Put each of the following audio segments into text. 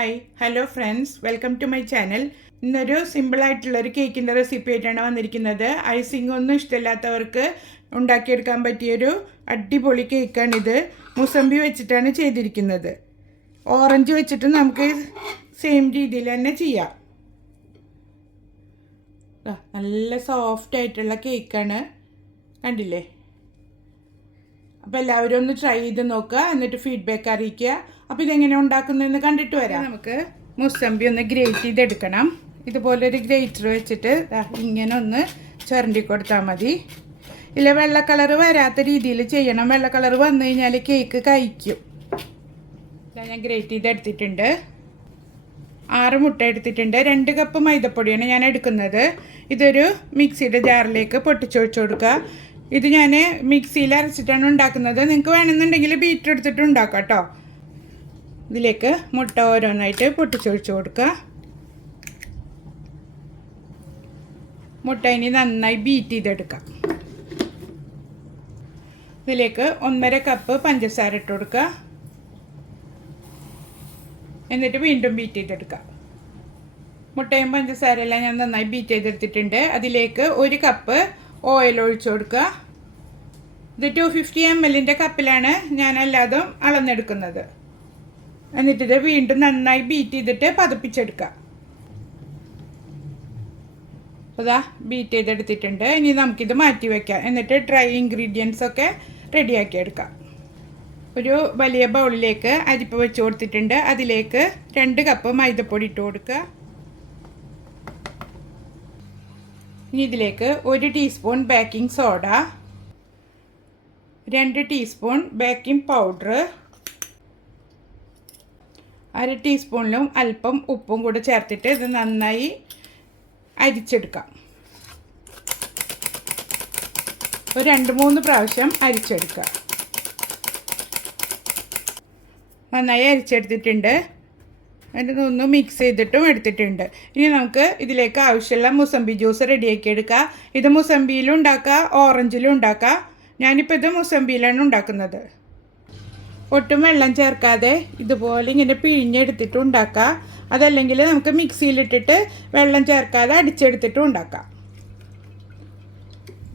Hi hello friends, welcome to my channel. ഇന്നൊരു സിമ്പിളായിട്ടുള്ളൊരു കേക്കിൻ്റെ റെസിപ്പി ആയിട്ടാണ് വന്നിരിക്കുന്നത്. ഐസിങ് ഒന്നും ഇഷ്ടമില്ലാത്തവർക്ക് ഉണ്ടാക്കിയെടുക്കാൻ പറ്റിയൊരു അടിപൊളി കേക്കാണിത്. മുസമ്പി വെച്ചിട്ടാണ് ചെയ്തിരിക്കുന്നത്. ഓറഞ്ച് വെച്ചിട്ട് നമുക്ക് സെയിം രീതിയിൽ തന്നെ ചെയ്യാം. നല്ല സോഫ്റ്റ് ആയിട്ടുള്ള കേക്കാണ്, കണ്ടില്ലേ? അപ്പോൾ എല്ലാവരും ഒന്ന് ട്രൈ ചെയ്ത് നോക്കുക, എന്നിട്ട് ഫീഡ്ബാക്ക് അറിയിക്കുക. അപ്പോൾ ഇതെങ്ങനെ ഉണ്ടാക്കുന്നതെന്ന് കണ്ടിട്ട് വരാം. നമുക്ക് മുസമ്പി ഒന്ന് ഗ്രേറ്റ് ചെയ്തെടുക്കണം. ഇതുപോലൊരു ഗ്രേറ്റർ വെച്ചിട്ട് ഇങ്ങനെ ഒന്ന് ചുരണ്ടി കൊടുത്താൽ മതി. ഇല്ല, വെള്ള കളർ വരാത്ത രീതിയിൽ ചെയ്യണം. വെള്ള കളർ വന്നു കഴിഞ്ഞാൽ കേക്ക് കഴിക്കും. ഞാൻ ഗ്രേറ്റ് ചെയ്തെടുത്തിട്ടുണ്ട്. 6 മുട്ട എടുത്തിട്ടുണ്ട്. 2 കപ്പ് മൈദപ്പൊടിയാണ് ഞാൻ എടുക്കുന്നത്. ഇതൊരു മിക്സിയുടെ ജാറിലേക്ക് പൊട്ടിച്ചൊഴിച്ച് കൊടുക്കുക. ഇത് ഞാൻ മിക്സിയിൽ അരച്ചിട്ടാണ് ഉണ്ടാക്കുന്നത്. നിങ്ങൾക്ക് വേണമെന്നുണ്ടെങ്കിൽ ബീറ്റർ എടുത്തിട്ട് ഉണ്ടാക്കാം കേട്ടോ. ഇതിലേക്ക് മുട്ട ഓരോന്നായിട്ട് പൊട്ടിച്ചൊഴിച്ച് കൊടുക്കുക. മുട്ട ഇനി നന്നായി ബീറ്റ് ചെയ്തെടുക്കാം. ഇതിലേക്ക് 1.5 കപ്പ് പഞ്ചസാര ഇട്ട് കൊടുക്കുക. എന്നിട്ട് വീണ്ടും ബീറ്റ് ചെയ്തെടുക്കാം. മുട്ടയും പഞ്ചസാരയെല്ലാം ഞാൻ നന്നായി ബീറ്റ് ചെയ്തെടുത്തിട്ടുണ്ട്. അതിലേക്ക് 1 കപ്പ് ഓയിൽ ഒഴിച്ചു കൊടുക്കുക. ഇത് 250 ml കപ്പിലാണ് ഞാൻ എല്ലാതും അളന്നെടുക്കുന്നത്. എന്നിട്ടിത് വീണ്ടും നന്നായി ബീറ്റ് ചെയ്തിട്ട് പതപ്പിച്ചെടുക്കുക. അതാ ബീറ്റ് ചെയ്തെടുത്തിട്ടുണ്ട്. ഇനി നമുക്കിത് മാറ്റി വയ്ക്കാം. എന്നിട്ട് ഡ്രൈ ഇൻഗ്രീഡിയൻസ് ഒക്കെ റെഡിയാക്കി എടുക്കാം. ഒരു വലിയ ബൗളിലേക്ക് അരിപ്പ വെച്ച് കൊടുത്തിട്ടുണ്ട്. അതിലേക്ക് 2 കപ്പ് മൈദപ്പൊടി ഇട്ട് കൊടുക്കുക. ഇനി ഇതിലേക്ക് 1 teaspoon baking soda, 2 teaspoon baking powder, 1/2 ടീസ്പൂണിലും അല്പം ഉപ്പും കൂടെ ചേർത്തിട്ട് ഇത് നന്നായി അരിച്ചെടുക്കാം. ഒരു 2-3 പ്രാവശ്യം അരിച്ചെടുക്കുക. നന്നായി അരിച്ചെടുത്തിട്ടുണ്ട്. അതിനൊന്ന് മിക്സ് ചെയ്തിട്ടും എടുത്തിട്ടുണ്ട്. ഇനി നമുക്ക് ഇതിലേക്ക് ആവശ്യമുള്ള മുസമ്പി ജ്യൂസ് റെഡിയാക്കി എടുക്കാം. ഇത് മുസമ്പിയിലും ഉണ്ടാക്കാം, ഓറഞ്ചിലും ഉണ്ടാക്കാം. ഞാനിപ്പോൾ ഇത് മുസമ്പിയിലാണ് ഉണ്ടാക്കുന്നത്. ഒട്ടും വെള്ളം ചേർക്കാതെ ഇതുപോലെ ഇങ്ങനെ പിഴിഞ്ഞെടുത്തിട്ട് ഉണ്ടാക്കാം. അതല്ലെങ്കിൽ നമുക്ക് മിക്സിയിലിട്ടിട്ട് വെള്ളം ചേർക്കാതെ അടിച്ചെടുത്തിട്ടും ഉണ്ടാക്കാം.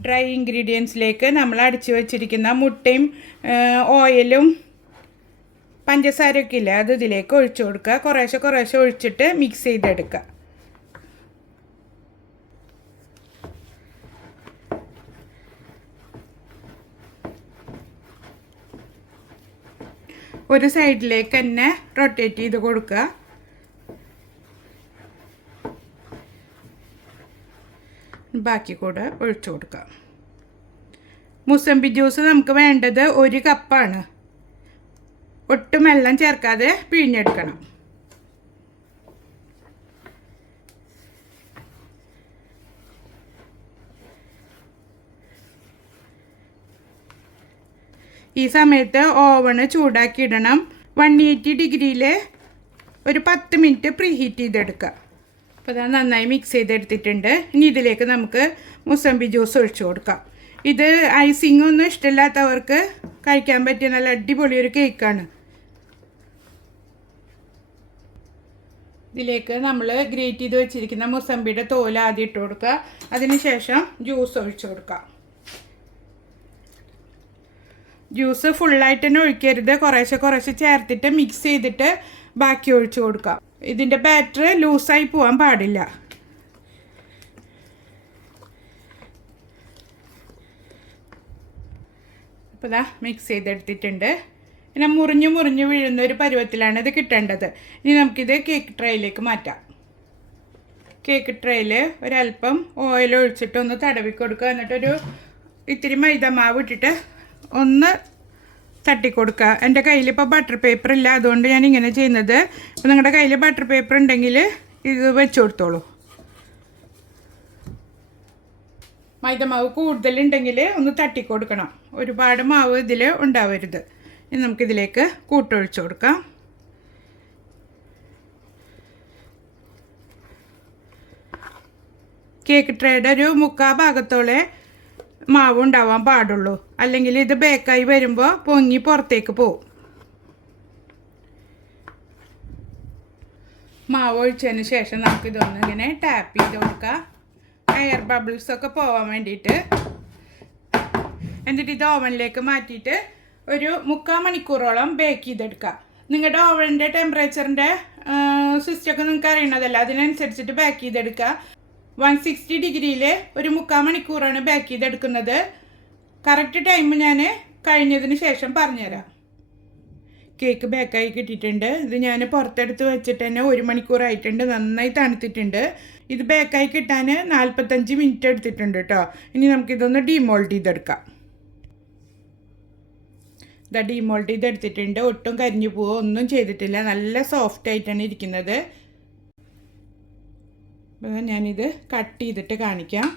ഡ്രൈ ഇൻഗ്രീഡിയൻസിലേക്ക് നമ്മൾ അടിച്ചു വച്ചിരിക്കുന്ന മുട്ടയും ഓയിലും പഞ്ചസാരയൊക്കെ ഇല്ല, അത് ഇതിലേക്ക് ഒഴിച്ചു കൊടുക്കുക. കുറേശ്ശെ ഒഴിച്ചിട്ട് മിക്സ് ചെയ്തെടുക്കുക. ഒരു സൈഡിലേക്ക് തന്നെ റൊട്ടേറ്റ് ചെയ്ത് കൊടുക്കുക. ബാക്കി കൂടെ ഒഴിച്ചു കൊടുക്കുക. മുസമ്പി ജ്യൂസ് നമുക്ക് വേണ്ടത് 1 കപ്പാണ്. ഒട്ടും വെള്ളം ചേർക്കാതെ പിഴിഞ്ഞെടുക്കണം. ഈ സമയത്ത് ഓവണ് ചൂടാക്കി ഇടണം. 180 ഡിഗ്രിയിൽ ഒരു 10 മിനിറ്റ് പ്രീ ഹീറ്റ് ചെയ്തെടുക്കുക. അപ്പോൾ അത് നന്നായി മിക്സ് ചെയ്തെടുത്തിട്ടുണ്ട്. ഇനി ഇതിലേക്ക് നമുക്ക് മുസമ്പി ജ്യൂസ് ഒഴിച്ചു കൊടുക്കാം. ഇത് ഐസിങ് ഒന്നും ഇഷ്ടമില്ലാത്തവർക്ക് കഴിക്കാൻ പറ്റിയ നല്ല അടിപൊളി ഒരു കേക്കാണ്. ഇതിലേക്ക് നമ്മൾ ഗ്രേറ്റ് ചെയ്ത് വെച്ചിരിക്കുന്ന മുസമ്പിയുടെ തോല് ആദ്യം ഇട്ട് കൊടുക്കുക. അതിനുശേഷം ജ്യൂസ് ഒഴിച്ചു കൊടുക്കുക. ജ്യൂസ് ഫുള്ളായിട്ട് തന്നെ ഒഴിക്കരുത്. കുറേശ്ശെ ചേർത്തിട്ട് മിക്സ് ചെയ്തിട്ട് ബാക്കി ഒഴിച്ചു കൊടുക്കുക. ഇതിൻ്റെ ബാറ്റർ ലൂസായി പോകാൻ പാടില്ല. അപ്പോൾ ഇതാ മിക്സ് ചെയ്തെടുത്തിട്ടുണ്ട്. പിന്നെ മുറിഞ്ഞു വീഴുന്ന ഒരു പരുവത്തിലാണ് ഇത് കിട്ടേണ്ടത്. ഇനി നമുക്കിത് കേക്ക് ട്രേയിലേക്ക് മാറ്റാം. കേക്ക് ട്രേയിൽ ഒരല്പം ഓയിൽ ഒഴിച്ചിട്ട് ഒന്ന് തടവി കൊടുക്കുക. എന്നിട്ടൊരു ഇത്തിരി മൈദമാവ് ഇട്ടിട്ട് ഒന്ന് തട്ടിക്കൊടുക്കുക. എൻ്റെ കയ്യിൽ ഇപ്പോൾ ബട്ടർ പേപ്പർ ഇല്ല, അതുകൊണ്ട് ഞാൻ ഇങ്ങനെ ചെയ്യുന്നത്. അപ്പോൾ നിങ്ങളുടെ കയ്യിൽ ബട്ടർ പേപ്പർ ഉണ്ടെങ്കിൽ ഇത് വെച്ച് കൊടുത്തോളൂ. മൈദമാവ് കൂടുതലുണ്ടെങ്കിൽ ഒന്ന് തട്ടിക്കൊടുക്കണം. ഒരുപാട് മാവ് ഇതിൽ ഉണ്ടാവരുത്. ഇനി നമുക്കിതിലേക്ക് കൂട്ടൊഴിച്ച് കൊടുക്കാം. കേക്ക് ട്രേയുടെ ഒരു 3/4 ഭാഗത്തോളം മാവ് ഉണ്ടാവാൻ പാടുള്ളൂ. അല്ലെങ്കിൽ ഇത് ബേക്കായി വരുമ്പോൾ പൊങ്ങി പുറത്തേക്ക് പോകും. മാവ് ഒഴിച്ചതിന് ശേഷം നമുക്കിതൊന്ന് ഇങ്ങനെ ടാപ്പ് ചെയ്ത് കൊടുക്കാം, എയർ ബബിൾസൊക്കെ പോകാൻ വേണ്ടിയിട്ട്. എന്നിട്ട് ഇത് ഓവനിലേക്ക് മാറ്റിയിട്ട് ഒരു 3/4 മണിക്കൂറോളം ബേക്ക് ചെയ്തെടുക്കാം. നിങ്ങളുടെ ഓവനിൻ്റെ ടെമ്പറേച്ചറിൻ്റെ സിസ്റ്റമൊക്കെ നിങ്ങൾക്ക് അറിയണതല്ല, അതിനനുസരിച്ചിട്ട് ബേക്ക് ചെയ്തെടുക്കുക. 160 ഡിഗ്രിയിൽ ഒരു 3/4 മണിക്കൂറാണ് ബേക്ക് ചെയ്തെടുക്കുന്നത്. കറക്റ്റ് ടൈം ഞാൻ കഴിഞ്ഞതിന് ശേഷം പറഞ്ഞുതരാം. കേക്ക് ബേക്കായി കിട്ടിയിട്ടുണ്ട്. ഇത് ഞാൻ പുറത്തെടുത്ത് വെച്ചിട്ട് തന്നെ 1 മണിക്കൂറായിട്ടുണ്ട്, നന്നായി തണുത്തിട്ടുണ്ട്. ഇത് ബേക്കായി കിട്ടാൻ 45 മിനിറ്റ് എടുത്തിട്ടുണ്ട് കേട്ടോ. ഇനി നമുക്കിതൊന്ന് ഡീമോൾഡ് ചെയ്തെടുക്കാം. ഇതാ ഡീമോൾഡ് ചെയ്തെടുത്തിട്ടുണ്ട്. ഒട്ടും കരിഞ്ഞു പോവുക ഒന്നും ചെയ്തിട്ടില്ല, നല്ല സോഫ്റ്റ് ആയിട്ടാണ് ഇരിക്കുന്നത്. ഞാനിത് കട്ട് ചെയ്തിട്ട് കാണിക്കാം.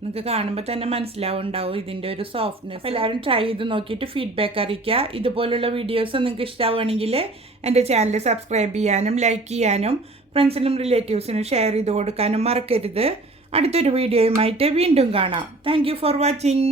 നിങ്ങൾക്ക് കാണുമ്പോൾ തന്നെ മനസ്സിലാവുണ്ടാവും ഇതിൻ്റെ ഒരു സോഫ്റ്റ്നെസ്. എല്ലാവരും ട്രൈ ചെയ്ത് നോക്കിയിട്ട് ഫീഡ്ബാക്ക് അറിയിക്കുക. ഇതുപോലുള്ള വീഡിയോസ് നിങ്ങൾക്ക് ഇഷ്ടമാവുകയാണെങ്കിൽ എൻ്റെ ചാനൽ സബ്സ്ക്രൈബ് ചെയ്യാനും ലൈക്ക് ചെയ്യാനും ഫ്രണ്ട്സിനും റിലേറ്റീവ്സിനും ഷെയർ ചെയ്ത് കൊടുക്കാനും മറക്കരുത്. അടുത്തൊരു വീഡിയോയുമായിട്ട് വീണ്ടും കാണാം. Thank you for watching.